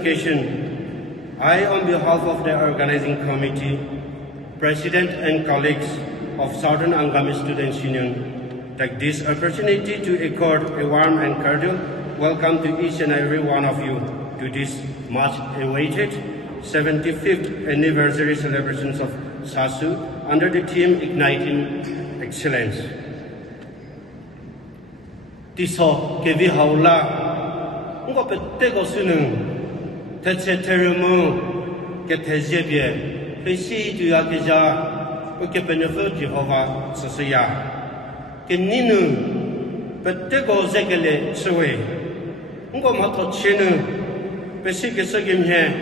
occasion, I, on behalf of the organizing committee, President and colleagues of Southern Angami Students Union, take this opportunity to accord a warm and cordial welcome to each and every one of you to this much-awaited 75th anniversary celebrations of SASU under the theme Igniting Excellence. Tiso Kevithuto ngo petego sunung Tewetso-ozwii Sweba Fesi tu akija ke benefit Jehovah sosaya ke ninu petego zekele suwe ngo mato chenu pesi ke sogimhe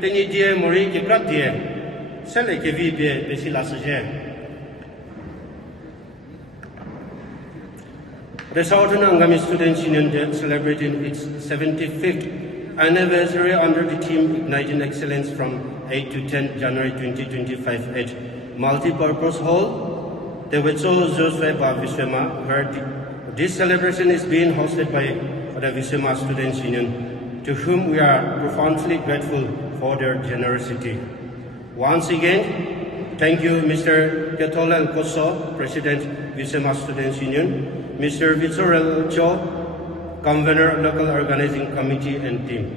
teni die mori ke kratie sele ke vibie pesi la suje. The Southern Angami Students Union celebrating its 75th anniversary under the theme Igniting Excellence from 8 to 10 January 2025 at Multipurpose Hall, Tewetso-ozwü Sweba, Viswema, where this celebration is being hosted by the Viswema Students Union, to whom we are profoundly grateful for their generosity. Once again, thank you, Mr. Kevithuto, President, Viswema Students Union, Mr. Viswema, Convener, Local Organizing Committee and Team.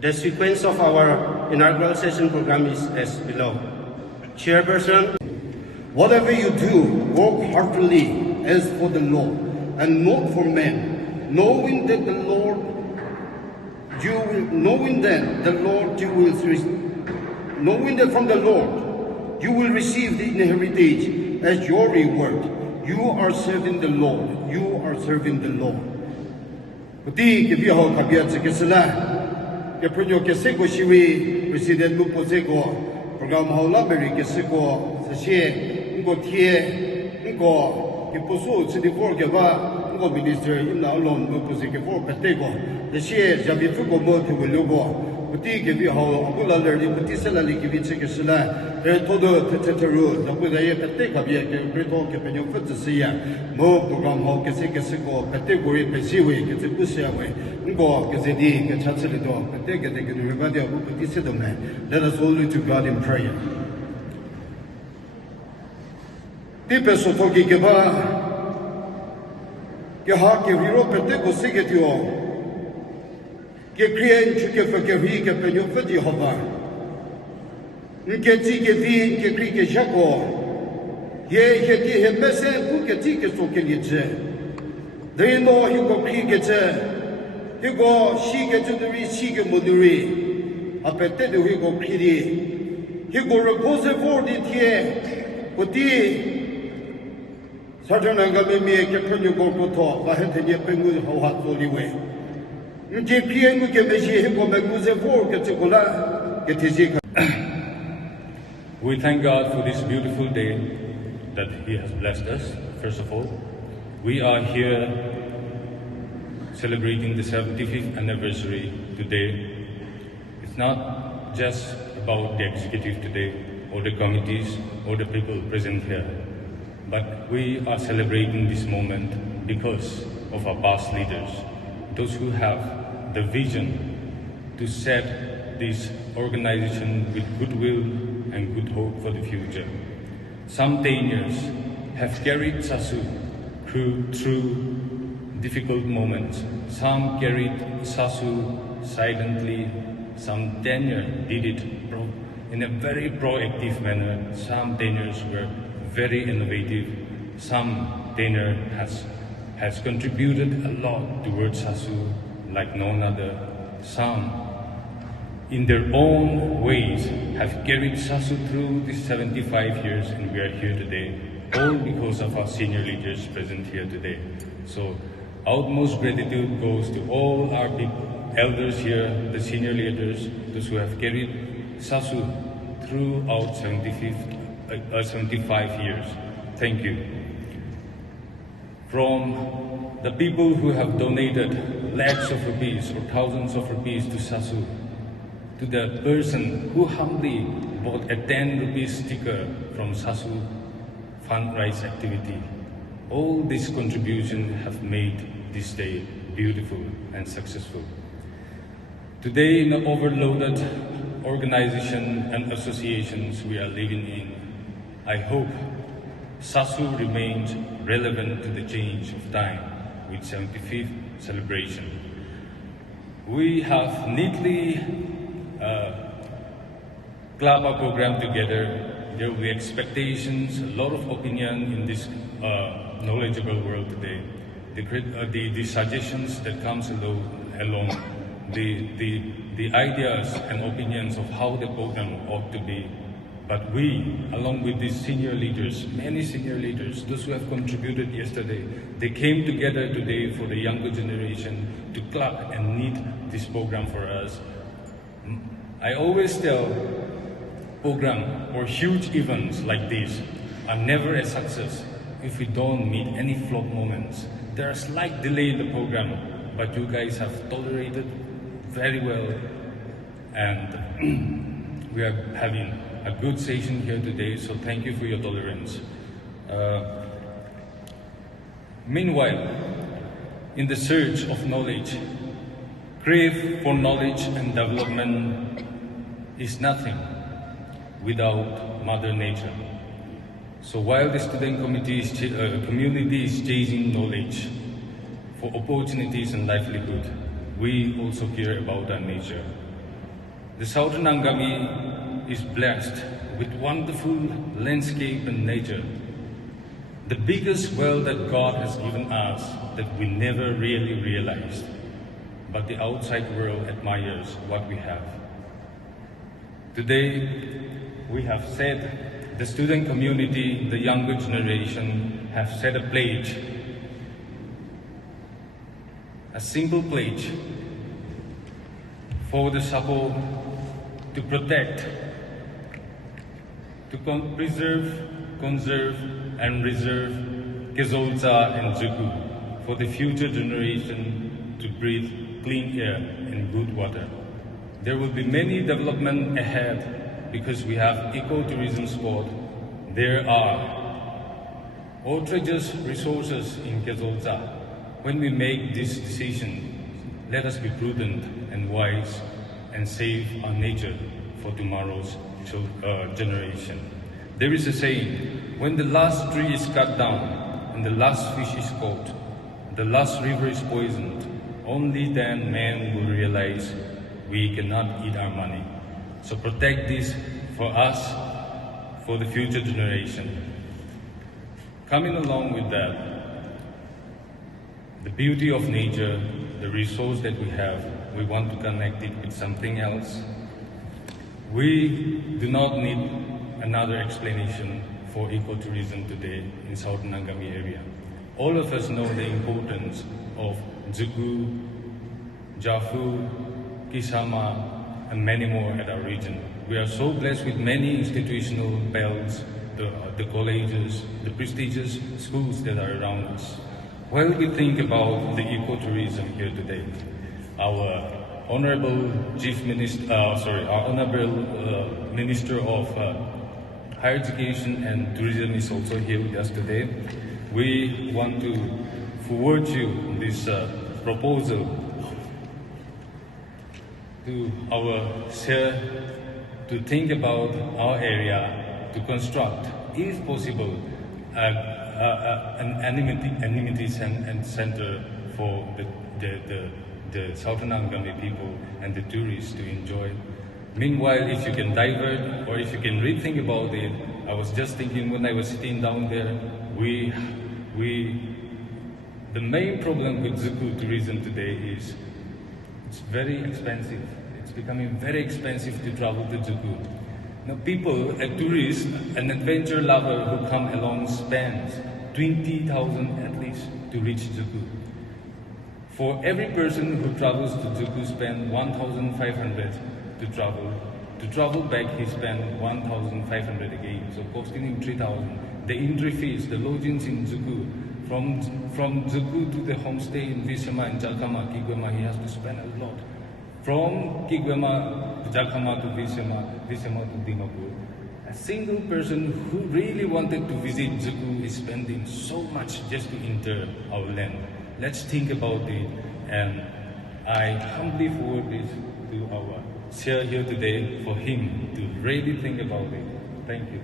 The sequence of our inaugural session program is as below. Chairperson, whatever you do, work heartily as for the Lord and not for men, knowing that the Lord from the Lord you will receive the inheritance as your reward. You are serving the Lord. You are serving the Lord. Pati ke biho kabia tsekesela ke pronyo ke seko shiwi President Lupo seko program haula beri ke seko seshe ngo tie ngo ke poso tsidifor ke ba ngo Ministerial Imna Along ngo seke for patego the she jabi fuko mo to logo pati ke biho abula lerni pati sela li ke tsekesela todo tetero da puda ye pate kabia ke preto ke penyo futsia mo program ho ke seko category pesiwe ke tsepusia we ngo ke zedi ke chatsele do pate ke de ke ribadi abu pati sedome. Let us all to God in prayer. Tipe sotoki ke ba ke ha ke riro pate ko segetio ke krien chuke fa ke ri ke penyo futi hoba nke ti ke vi ke kri ke jako ye ke ti he mese ku ke ti ke so ke ni je de no hi ko kri ke je hi ko shi ke tu ri shi ke moduri apete de hi ko kri di hi ko repose for di tie ko ti Southern Angami me ke pronyo ko ko to ba he te ye pengu ho ha so li we nke kri ngu ke me shi hi ko me ku se for ke ti ko la ke ti si. We thank God for this beautiful day that He has blessed us. First of all, we are here celebrating the 75th anniversary today. It's not just about the executive today, or the committees, or the people present here, but we are celebrating this moment because of our past leaders, those who have the vision to set this organization with goodwill and good hope for the future. Some tenures have carried SASU through difficult moments. Some carried SASU silently. Some tenure did it in a very proactive manner. Some tenures were very innovative. Some tenure has contributed a lot towards SASU like none other. Some in their own ways have carried SASU through these 75 years, and we are here today, all because of our senior leaders present here today. So utmost gratitude goes to all our elders here, the senior leaders, those who have carried SASU throughout 75 years. Thank you. From the people who have donated lakhs of rupees or thousands of rupees to SASU, to the person who humbly bought a 10 rupees sticker from SASU fundraise activity. All these contributions have made this day beautiful and successful. Today, in the overloaded organization and associations we are living in, I hope SASU remains relevant to the change of time with 75th celebration. We have neatly clubbed our program together. There will be expectations, a lot of opinion in this knowledgeable world today. The suggestions that comes along, the ideas and opinions of how the program ought to be. But we, along with these senior leaders, many senior leaders, those who have contributed yesterday, they came together today for the younger generation to club and knit this program for us. I always tell, program or huge events like this are never a success if we don't meet any flop moments. There are slight delay in the program, but you guys have tolerated very well, and we are having a good session here today, so thank you for your tolerance. Meanwhile, in the search of knowledge, crave for knowledge and development is nothing without Mother Nature. So while the student community is chasing knowledge for opportunities and livelihood, we also care about our nature. The Southern Angami is blessed with wonderful landscape and nature. The biggest wealth that God has given us that we never really realized, but the outside world admires what we have. Today, we have said, the student community, the younger generation, have set a pledge, a simple pledge for the support to protect, to preserve, conserve, and reserve Kevithuto and Zuku for the future generation to breathe clean air and good water. There will be many development ahead because we have ecotourism spot. There are outrageous resources in Kevithuto. When we make this decision, let us be prudent and wise and save our nature for tomorrow's generation. There is a saying, when the last tree is cut down and the last fish is caught, the last river is poisoned, only then man will realize we cannot eat our money. So protect this for us, for the future generation. Coming along with that, the beauty of nature, the resource that we have, we want to connect it with something else. We do not need another explanation for ecotourism today in Southern Angami area. All of us know the importance of Zuku, Jafu, Kisama, and many more at our region. We are so blessed with many institutional belts, the colleges, the prestigious schools that are around us. While we think about the ecotourism here today, our Honorable Minister of Higher Education and Tourism is also here with us today. We want to forward you this proposal to our sir to think about our area to construct, if possible, an anonymity center for the Southern Angami people and the tourists to enjoy. Meanwhile, if you can divert or if you can rethink about it, I was just thinking when I was sitting down there, the main problem with Zuku tourism today is it's very expensive. It's becoming very expensive to travel to Zuku. Now people, a tourist, an adventure lover who come along spends 20,000 at least to reach Zuku. For every person who travels to Zuku spend 1,500 to travel. To travel back he spend 1,500 again, so costing him 3,000. The entry fees, the lodgings in Zuku, from Zuku to the homestay in Viswema and Jalkama, Kigwema, he has to spend a lot. From Kigwema, Jalkama to Viswema to Dimapur. A single person who really wanted to visit Zuku is spending so much just to enter our land. Let's think about it, and I humbly forward this to our chair here today for him to really think about it. Thank you.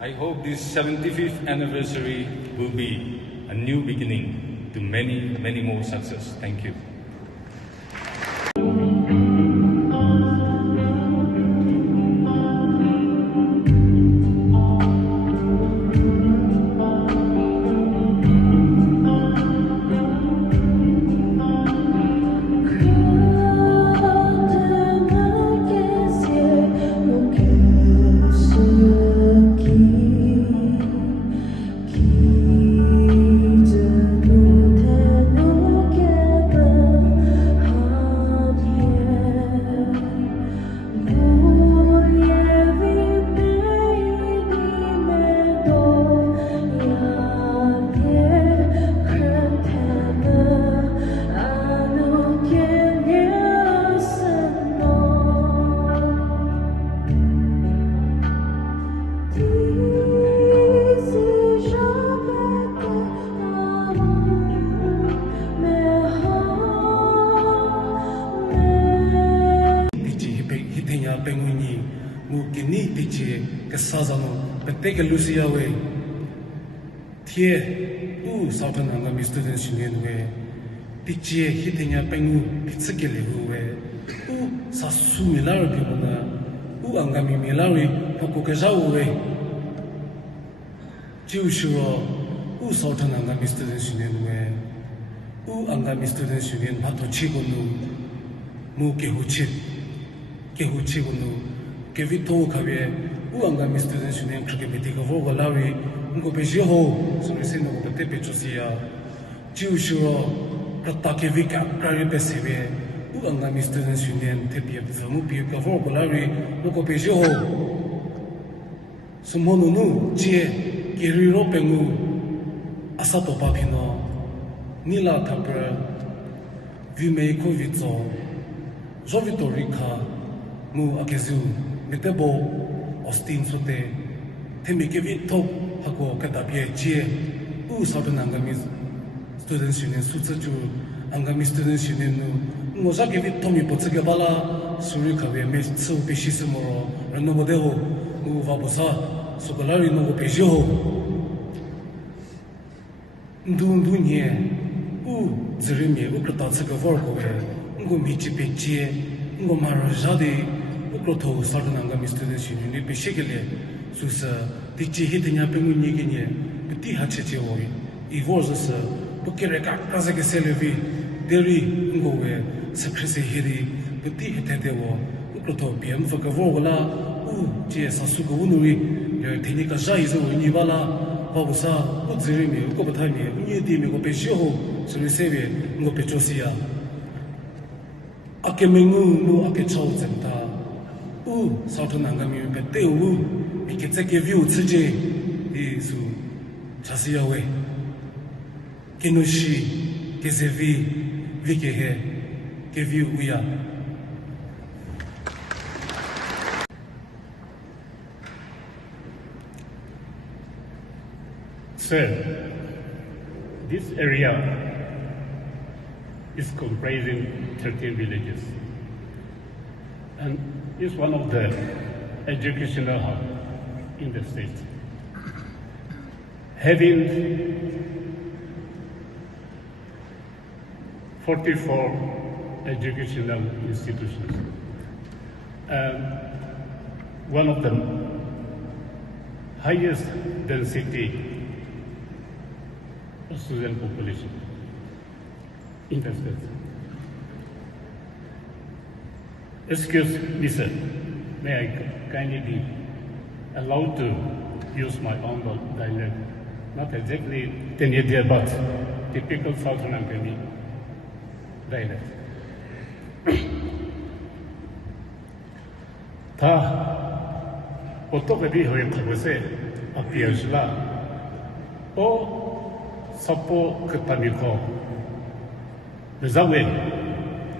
I hope this 75th anniversary will be a new beginning to many, many more success. Thank you. Take a Lucia way. Here, Southern Angami Students Union way. Teacher hitting a pengu, pizzagili way. Sasu Milari people, Angami Milari, Hokokazawa way. Jiushiro, Southern Angami Students Union way. Angami Students Union, Pato Chigunu, Mu Kehuchit, Kehuchigunu, Kevithuto Sophie. Angami Students Union cricket of Ogalawi, Ngopejo, so we say no Tepechosia, Jiushiro, Pratakevika, Karibesive, Angami Students Union, Tepi of Zamupi of Ogalawi, Ngopejo, Sumonunu, Jie, Kiriro Pengu, Asato Papino, Nila Capra, Vime Kevithuto, Jovitorika, Mu Akezu, Metebo. Austin Sote, Temi Kevithuto Hako Kadabie Jie, Southern Angami Students Union, Sutsu, Angami Students Union, Moza Kevithuto Potsegabala, Surikawe, Metsu Pishisimo, Renomodelo, Vabosa, Sokolari no Pejo, Ndunye, Zerimi, Ukatatsagavorko, Ngomichi Pechie, Ngomarajadi. Ukroto Southern Angami Students Union, Peshigale, Susa, Tichi hitting up in Nigine, Petit Hatchetioi, Ivos, Bukereka, Kazakaselevi, Deri, Ngowe, Sakrisi Hiri, Petit Hetewo, Ukroto, PM for Kavola, J.S. Sugunui, Tenika Jaizo, Nivala, Babusa, Uzirimi, Ukopatami, Unitimi, Gopesho, Suriseve, Ngopechosia, Akemengu, no Akechal Zenta. Southern Angami, but they will be take a view to is Chasiawe Kenoshi, Kesevi, Vikehe, Kevu, we are. Sir, this area is comprising 13 villages and is one of the educational hubs in the state. Having 44 educational institutions, and one of the highest density of student population in the state. Excuse me, sir. May I kindly be allowed to use my own dialect? Not exactly Tewetso-ozwii, but typical Southern Angami dialect. Ta otogadi hoye tabase apiashla o sapo katamiko. Zawe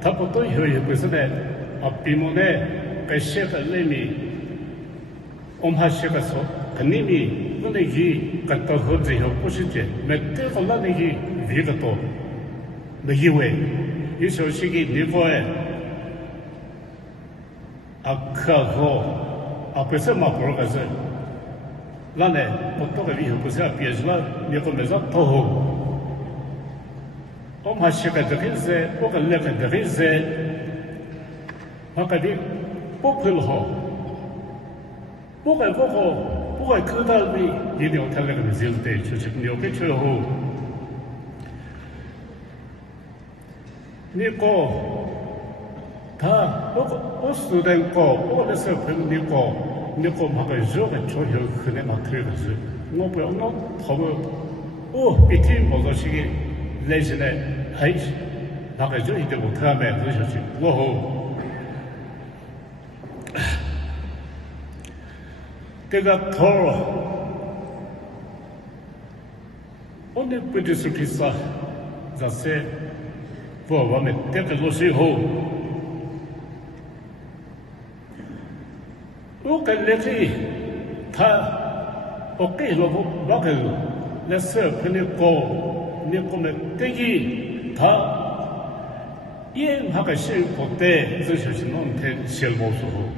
tapoto hoye tabase Apimone, Peshet Lemi, Omhashekaso, Kanimi, Nunegi, Katahozi, Pushite, Metekolani, Vigato, the Yue, Ishoshigi, Nivoe, Akaho, Apesama Progress. Lane, Otogavi, Kusa Piazla, Nikomeza Toho. Omashika the Rize, Okaleka the Rize, Makadi, Populho. Boga Kudalbi, Gideon Telegram Zilde, Chipnio Picture Ho. Nico, Ta, O student call, O lesser Nico, Nico Magajo and Choyo Kunema Trivers. No, not Homer. Oh, between Mozoshi, Legend, H, Magajo, it will come and relationship. Whoa. Tega Toro. Only British Pizza, the same for one, take a lossy home. Look at Letty, Ta, okay, Local, let's serve Penico, Nicome Tegi, Ta, Ian Hakashi Pote, this is non ten Silmoso.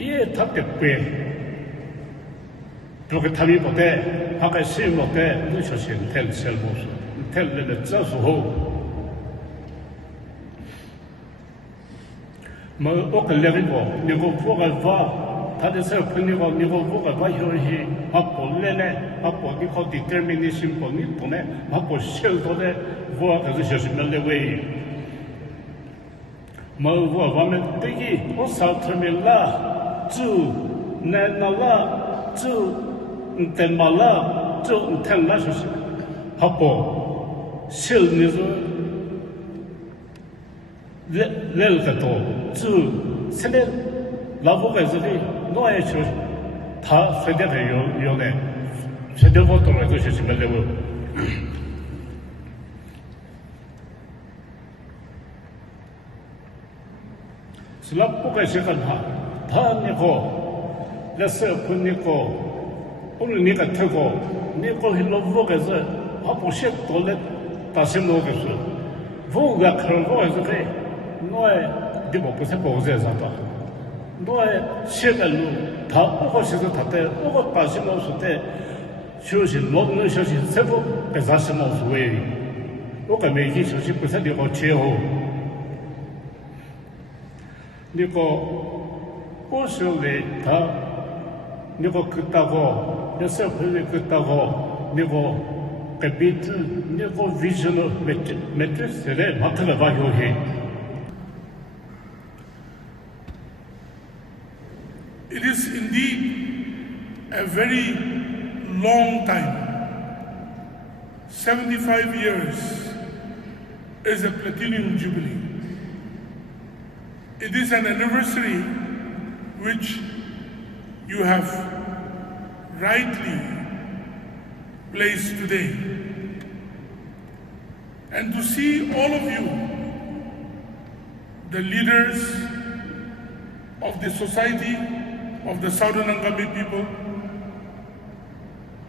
Ian Tape. Tami Pote, Hakashi Mote, which was in 10 syllables, tell them it's also home. Moka Levibo, Nigo Voga, Tadisa Punigo, Nigo Voga, Vayohi, Apo Lene, Apo Nico determination for Nipone, Apo Shiltone, Voga, this is Melaway. Mo Voga, Tigi, O Saltamila, Zu, Nanala, Zu. Temala, to Telashes, Hapo, Silnizo, Lelcato, to Senate, Lavogasari, no actual, Ta Federa Yone, Sedevoto Association level. Slapoka second half, Ta Nico, Lesser Punico. Only Nika Tego, Nico Hilovogaz, Aposhet Tolet, Tasimogas, Voga Carvoz, Noe, Dimopusepozeta, Noe, Shedalu, Tapos Tate, over Pasimos, shows in modern shows in several Pesasimos way. Oka made it, she presented about Cheo. Nico, also the Nico Kutago, yourself Kutago, Nico Capit, Nico Vision Metrics, Makalavayo. It is indeed a very long time. 75 years is a platinum jubilee. It is an anniversary which you have rightly placed today. And to see all of you, the leaders of the society, of the Southern Angami people,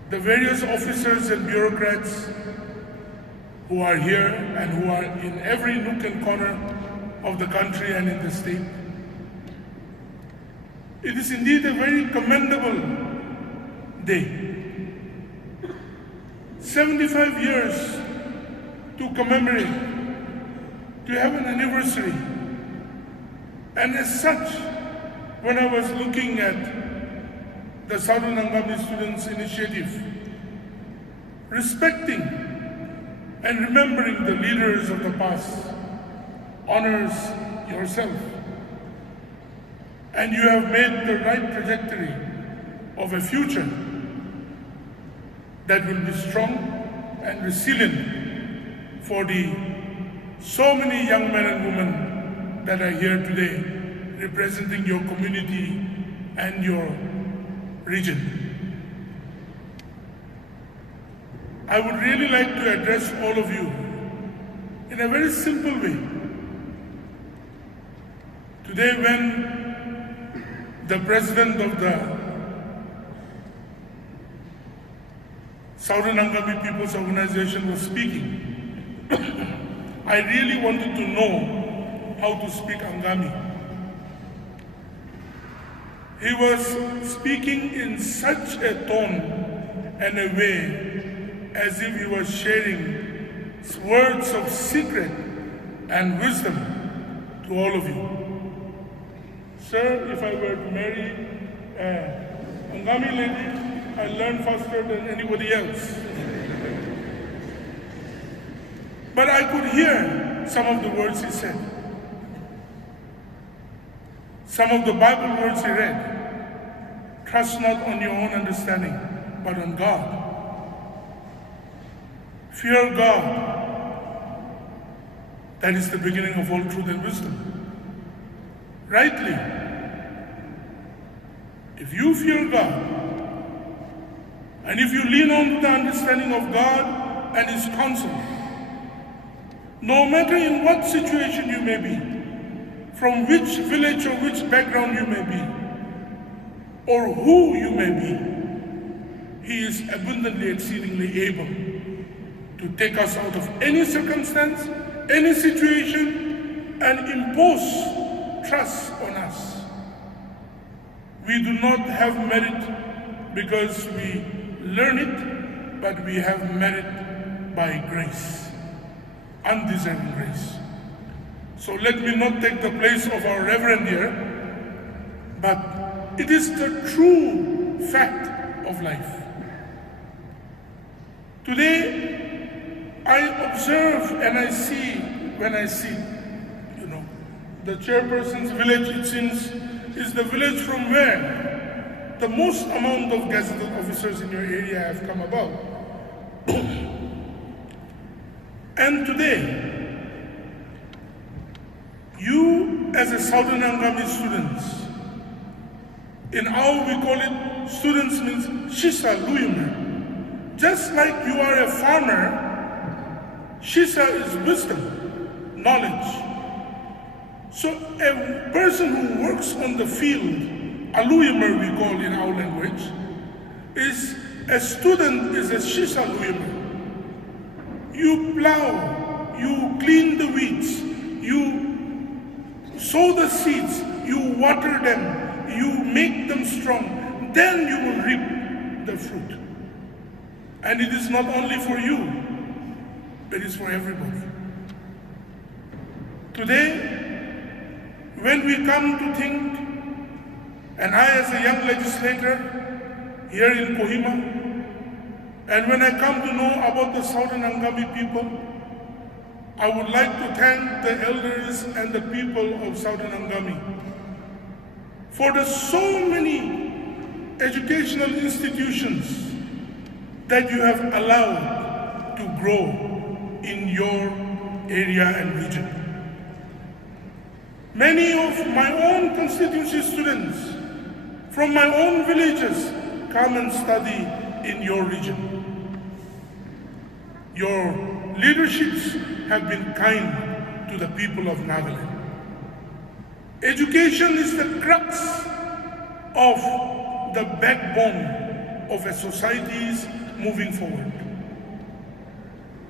the various officers and bureaucrats who are here and who are in every nook and corner of the country and in the state. It is indeed a very commendable day. 75 years to commemorate, to have an anniversary. And as such, when I was looking at the Southern Angami Students Initiative, respecting and remembering the leaders of the past honors yourself. And you have made the right trajectory of a future that will be strong and resilient for the so many young men and women that are here today representing your community and your region. I would really like to address all of you in a very simple way. Today, when the president of the Southern Angami People's Organization was speaking, I really wanted to know how to speak Angami. He was speaking in such a tone and a way as if he was sharing words of secret and wisdom to all of you. Sir, if I were to marry an Angami lady, I learn faster than anybody else. But I could hear some of the words he said. Some of the Bible words he read. Trust not on your own understanding, but on God. Fear God. That is the beginning of all truth and wisdom. Rightly, if you fear God, and if you lean on to the understanding of God and His counsel, no matter in what situation you may be, from which village or which background you may be, or who you may be, He is abundantly, exceedingly able to take us out of any circumstance, any situation, and impose trust on us. We do not have merit because we learn it, but we have merit by grace, undeserved grace. So let me not take the place of our reverend here, but it is the true fact of life. Today, I observe and I see, when I see, the chairperson's village, it seems, is the village from where the most amount of gazetted officers in your area have come about. And today, you as a Southern Angami students, in our we call it, students means Shisa Luyumer. Just like you are a farmer, Shisa is wisdom, knowledge. So a person who works on the field, Aluyumer we call in our language, is a student is a Shisa Luyumer. You plow, you clean the weeds, you sow the seeds, you water them, you make them strong, then you will reap the fruit. And it is not only for you, but it is for everybody. Today, when we come to think, and I as a young legislator here in Kohima, and when I come to know about the Southern Angami people, I would like to thank the elders and the people of Southern Angami for the so many educational institutions that you have allowed to grow in your area and region. Many of my own constituency students from my own villages come and study in your region. Your leaderships have been kind to the people of Nagaland. Education is the crux of the backbone of a society's moving forward.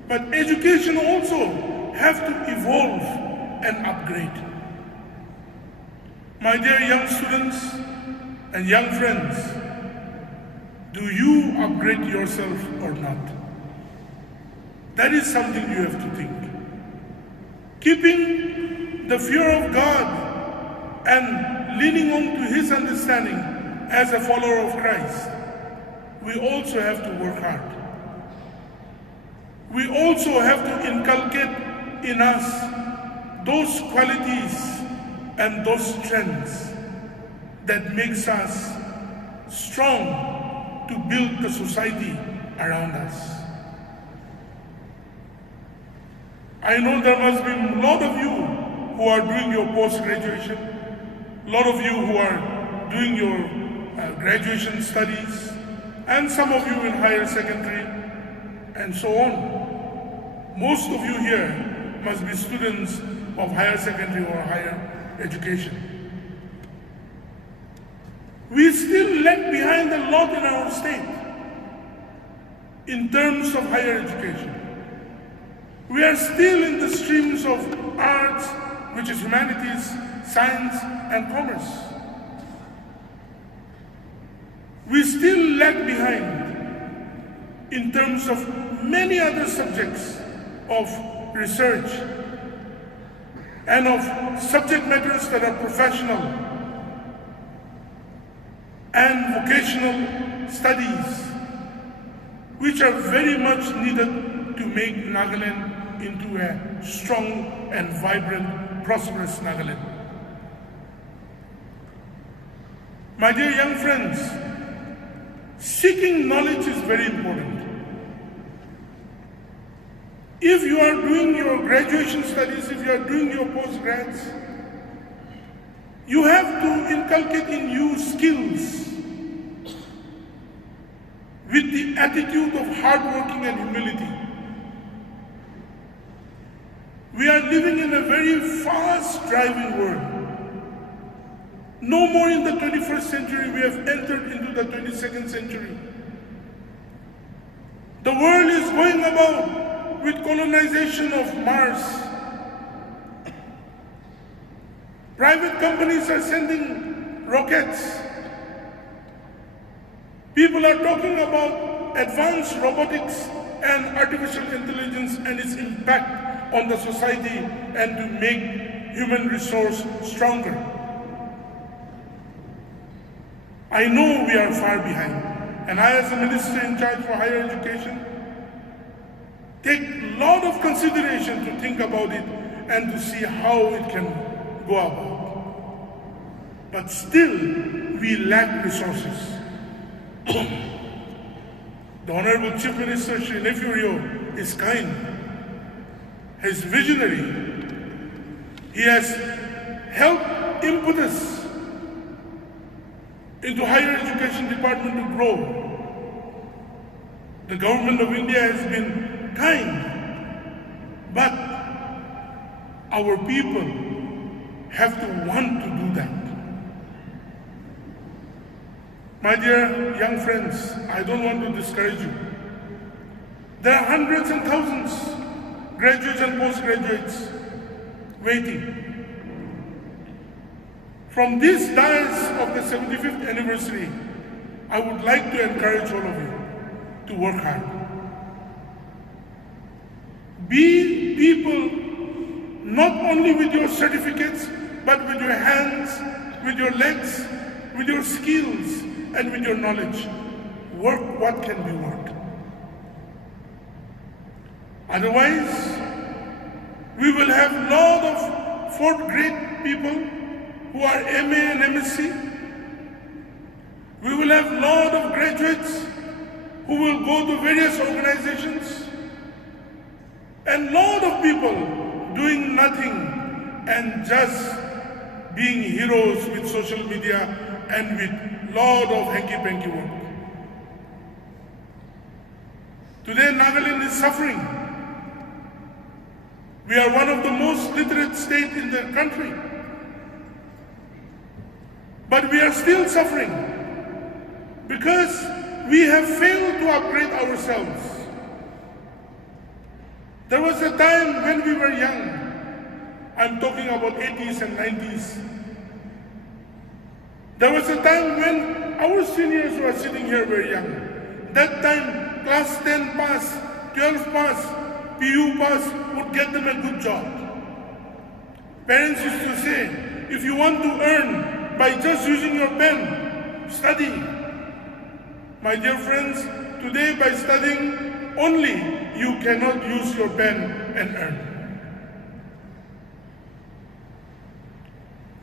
But education also has to evolve and upgrade. My dear young students and young friends, do you upgrade yourself or not? That is something you have to think. Keeping the fear of God and leaning on to His understanding as a follower of Christ, we also have to work hard. We also have to inculcate in us those qualities and those strengths that makes us strong to build the society around us. I know there must be a lot of you who are doing your post-graduation, a lot of you who are doing your graduation studies, and some of you in higher secondary, and so on. Most of you here must be students of higher secondary or higher education. We still lag behind a lot in our state in terms of higher education. We are still in the streams of arts, which is humanities, science, and commerce. we still lag behind in terms of many other subjects of research and of subject matters that are professional and vocational studies, which are very much needed to make Nagaland into a strong and vibrant, prosperous Nagaland. My dear young friends, seeking knowledge is very important. If you are doing your graduation studies, if you are doing your postgrads, you have to inculcate in you skills with the attitude of hard working and humility. We are living in a very fast-driving world. No more in the 21st century, we have entered into the 22nd century. The world is going about with colonization of Mars. Private companies are sending rockets. People are talking about advanced robotics and artificial intelligence and its impact on the society and to make human resource stronger. I know we are far behind, and I, as a minister in charge for higher education, take a lot of consideration to think about it and to see how it can go about. But still, we lack resources. The Honorable Chief Minister, Shri Nefurio, is kind. He's visionary. He has helped impetus into higher education department to grow. The government of India has been kind, but our people have to want to do that. My dear young friends, I don't want to discourage you. There are hundreds and thousands graduates and postgraduates waiting. From this dais of the 75th anniversary, I would like to encourage all of you to work hard. Be people not only with your certificates, but with your hands, with your legs, with your skills, and with your knowledge. Work what can be worked. Otherwise, we will have a lot of fourth grade people who are MA and MSc. We will have a lot of graduates who will go to various organizations, and a lot of people doing nothing and just being heroes with social media and with a lot of hanky-panky work. Today, Nagaland is suffering. We are one of the most literate states in the country. But we are still suffering because we have failed to upgrade ourselves. There was a time when we were young. I'm talking about 80s and 90s. There was a time when our seniors who are sitting here were young. That time, class 10 pass, 12 pass, PU pass would get them a good job. Parents used to say, if you want to earn by just using your pen, study. My dear friends, today by studying only, you cannot use your pen and earn.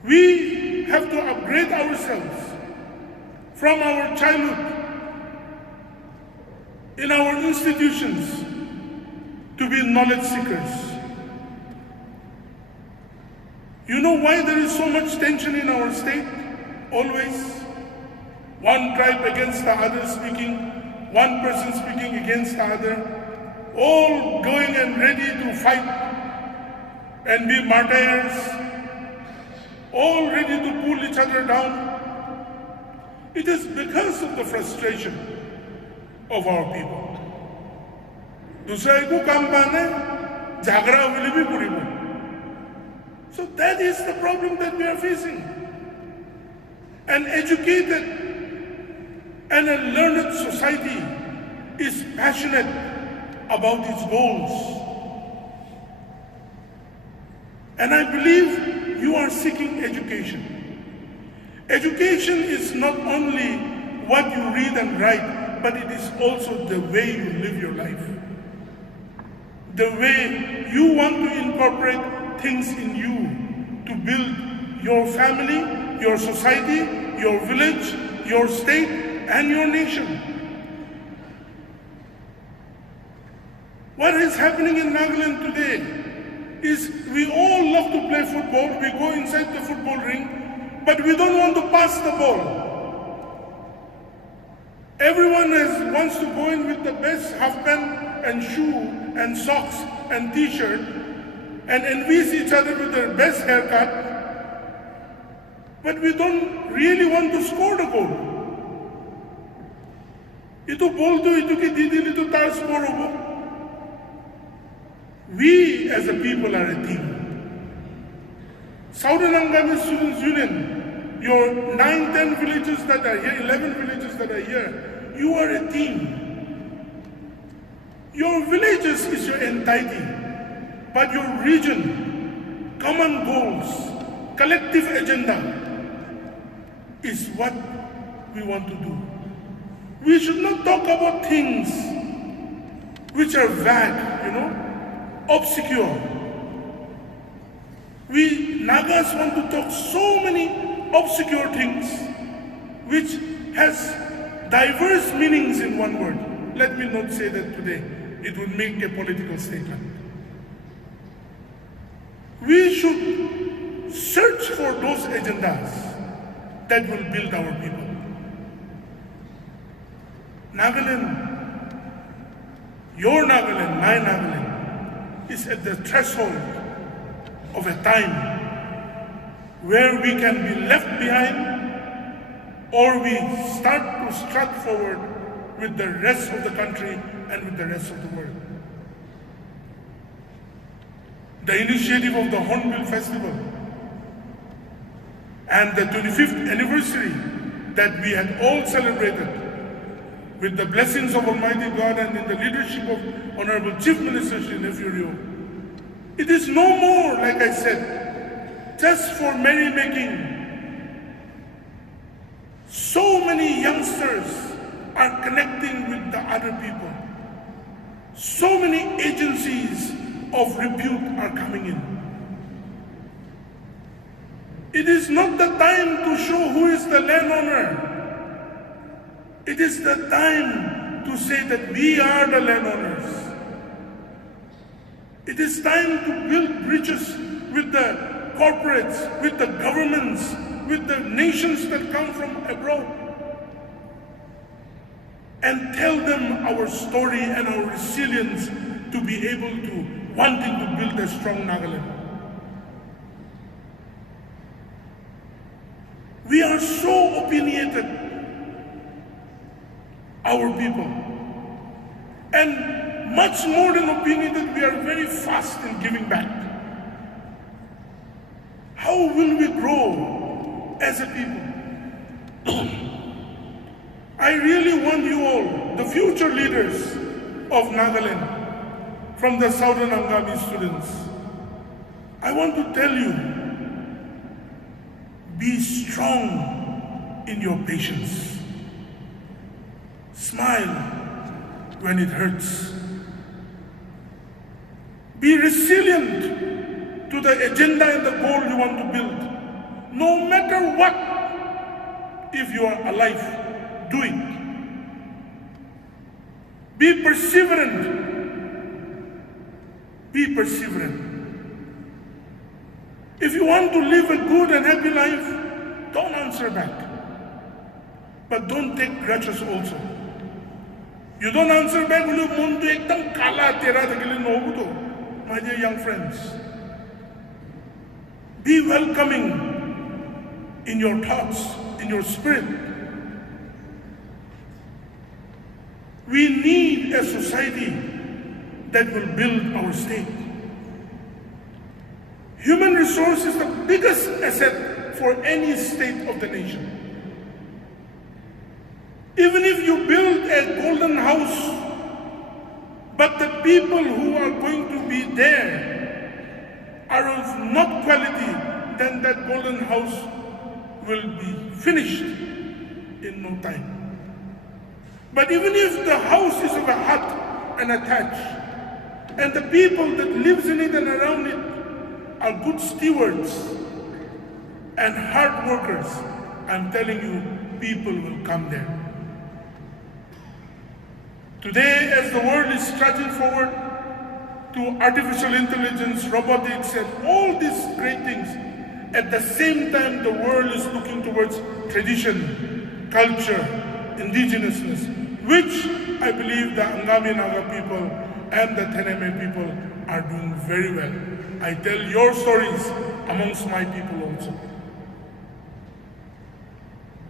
We have to upgrade ourselves from our childhood in our institutions to be knowledge seekers. You know why there is so much tension in our state? Always. One tribe against the other speaking, one person speaking against the other, all going and ready to fight and be martyrs, all ready to pull each other down. It is because of the frustration of our people. So that is the problem that we are facing. An educated and a learned society is passionate about its goals. And I believe you are seeking education. Education is not only what you read and write, but it is also the way you live your life. The way you want to incorporate things in you to build your family, your society, your village, your state, and your nation. What is happening in Nagaland today is we all love to play football, we go inside the football ring, but we don't want to pass the ball. Everyone wants to go in with the best half pant and shoe and socks and t-shirt and envies each other with their best haircut, but we don't really want to score the goal. Ito ball to ito ki didi ito tar score ho. We as a people are a team. Southern Angami Students Union, your 9-10 villages that are here, 11 villages that are here, you are a team. Your villages is your entity, but your region, common goals, collective agenda is what we want to do. We should not talk about things which are vague, obscure. We Nagas want to talk so many obscure things which has diverse meanings in one word. Let me not say that today. It would make a political statement. We should search for those agendas that will build our people. Nagaland, your Nagaland, my Nagaland, is at the threshold of a time where we can be left behind or we start to strut forward with the rest of the country and with the rest of the world. The initiative of the Hornbill Festival and the 25th anniversary that we had all celebrated with the blessings of Almighty God and in the leadership of Honorable Chief Minister Shri Nephew, it is no more, like I said, just for merrymaking. So many youngsters are connecting with the other people. So many agencies of repute are coming in. It is not the time to show who is the landowner. It is the time to say that we are the landowners. It is time to build bridges with the corporates, with the governments, with the nations that come from abroad, and tell them our story and our resilience to be able to wanting to build a strong Nagaland. We are so opinionated, our people, and much more than opinionated, we are very fast in giving back. How will we grow as a people? I really want you all, the future leaders of Nagaland, from the Southern Angami students, I want to tell you, be strong in your patience. Smile when it hurts. Be resilient to the agenda and the goal you want to build. No matter what, if you are alive, do it. Be perseverant. Be perseverant. If you want to live a good and happy life, don't answer back. But don't take grudges also. You don't answer back, my dear young friends. Be welcoming in your thoughts, in your spirit. We need a society that will build our state. Human resource is the biggest asset for any state of the nation. Even if you build a golden house, but the people who are going to be there are of not quality, then that golden house will be finished in no time. But even if the house is of a hut and a thatch, and the people that lives in it and around it are good stewards and hard workers, I'm telling you, people will come there. Today, as the world is stretching forward to artificial intelligence, robotics, and all these great things, at the same time, the world is looking towards tradition, culture, indigenousness, which I believe the Angami Naga people and the Teneme people are doing very well. I tell your stories amongst my people also.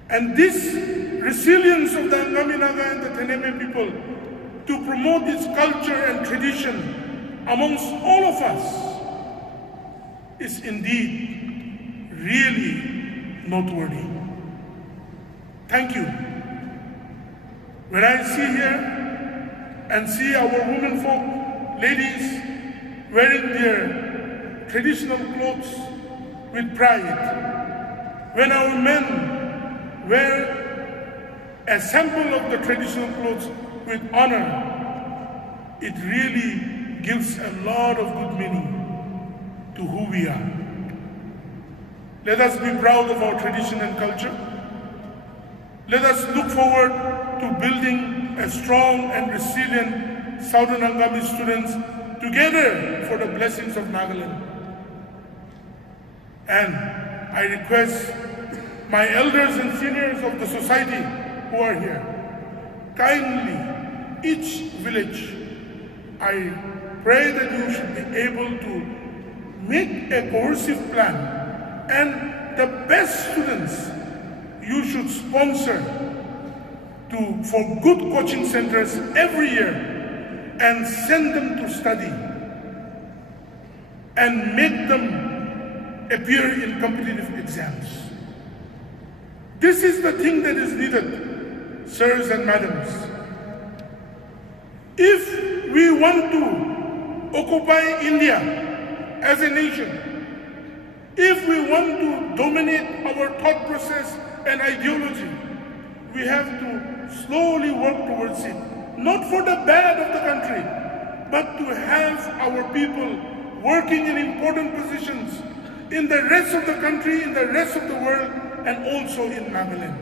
And this resilience of the Angami Naga and the Teneme people to promote its culture and tradition amongst all of us is indeed really noteworthy. Thank you. When I see here and see our women folk, ladies, wearing their traditional clothes with pride, when our men wear a sample of the traditional clothes with honor, it really gives a lot of good meaning to who we are. Let us be proud of our tradition and culture. Let us look forward to building a strong and resilient Southern Angami students together for the blessings of Nagaland. And I request my elders and seniors of the society who are here, kindly, each village, I pray that you should be able to make a cohesive plan, and the best students you should sponsor for good coaching centers every year and send them to study and make them appear in competitive exams. This is the thing that is needed, sirs and madams. If we want to occupy India as a nation, if we want to dominate our thought process and ideology, we have to slowly work towards it. Not for the bad of the country, but to have our people working in important positions in the rest of the country, in the rest of the world, and also in Nagaland.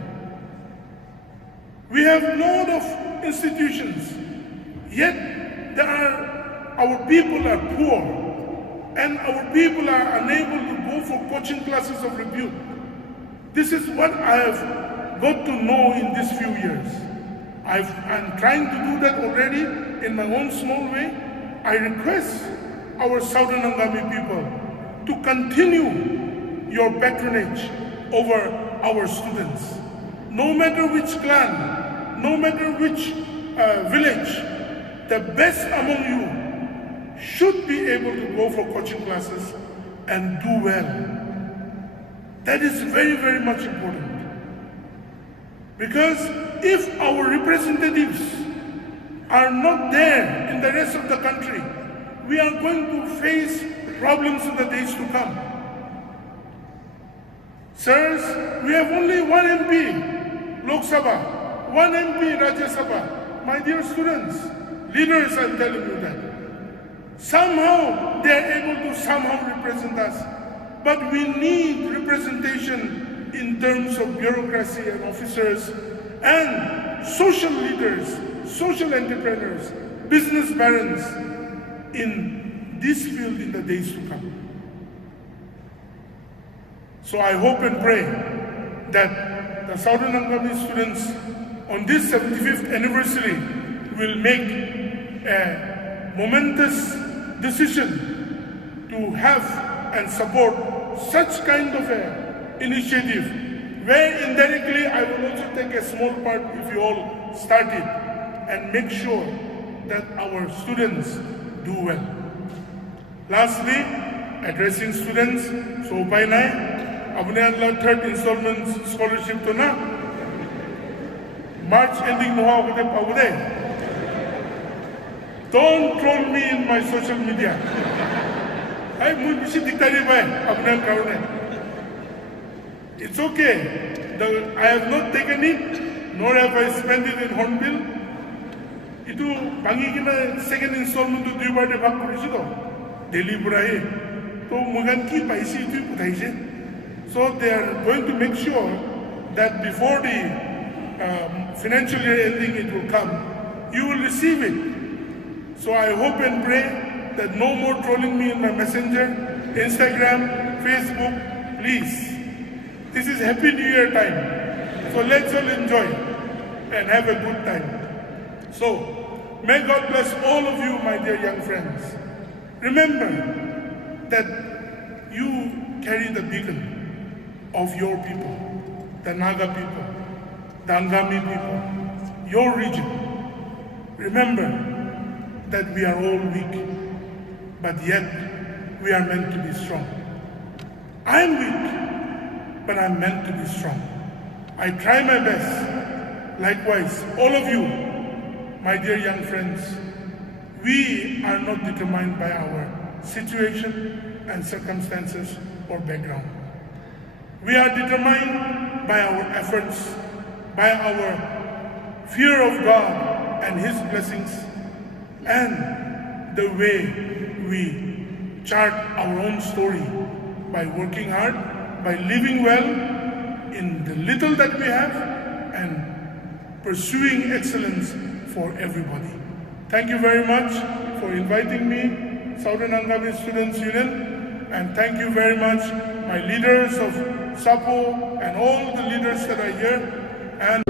We have a lot of institutions, yet our people are poor, and our people are unable to go for coaching classes of repute. This is what I have got to know in these few years. I'm trying to do that already in my own small way. I request our Southern Angami people to continue your patronage over our students. No matter which clan, no matter which village, the best among you should be able to go for coaching classes and do well. That is very, very much important. Because if our representatives are not there in the rest of the country, we are going to face problems in the days to come. Sirs, we have only one MP, Lok Sabha, one MP, Rajya Sabha. My dear students, leaders, I'm telling you that. Somehow they are able to somehow represent us. But we need representation in terms of bureaucracy and officers and social leaders, social entrepreneurs, business barons in this field in the days to come. So I hope and pray that the Southern Angami students on this 75th anniversary will make a momentous decision to have and support such kind of an initiative, where indirectly I will also take a small part if you all start it and make sure that our students do well. Lastly, addressing students, so upay nai, apne Allah third installment scholarship to na, March ending no ako kate paude. Don't troll me in my social media. Ay muy bisi diktari ba apnar karone. It's okay. I have not taken it, nor have I spent it in Hornbill. Itu bangi kina second installment to duibar de bhag korisu to. Delhi purahe. To mugan ki paisi itu putaise. So they are going to make sure that before the financial year ending it will come, you will receive it. So I hope and pray that no more trolling me in my messenger, Instagram, Facebook, please. This is Happy New Year time. So let's all enjoy and have a good time. So, may God bless all of you, my dear young friends. Remember that you carry the beacon of your people, the Naga people, the Angami people, your region. Remember that we are all weak, but yet we are meant to be strong. I am weak, but I'm meant to be strong. I try my best. Likewise, all of you, my dear young friends, we are not determined by our situation and circumstances or background. We are determined by our efforts, by our fear of God and His blessings, and the way we chart our own story by working hard, by living well in the little that we have, and pursuing excellence for everybody. Thank you very much for inviting me, Southern Angami Students Union, and thank you very much, my leaders of SAPO and all the leaders that are here. And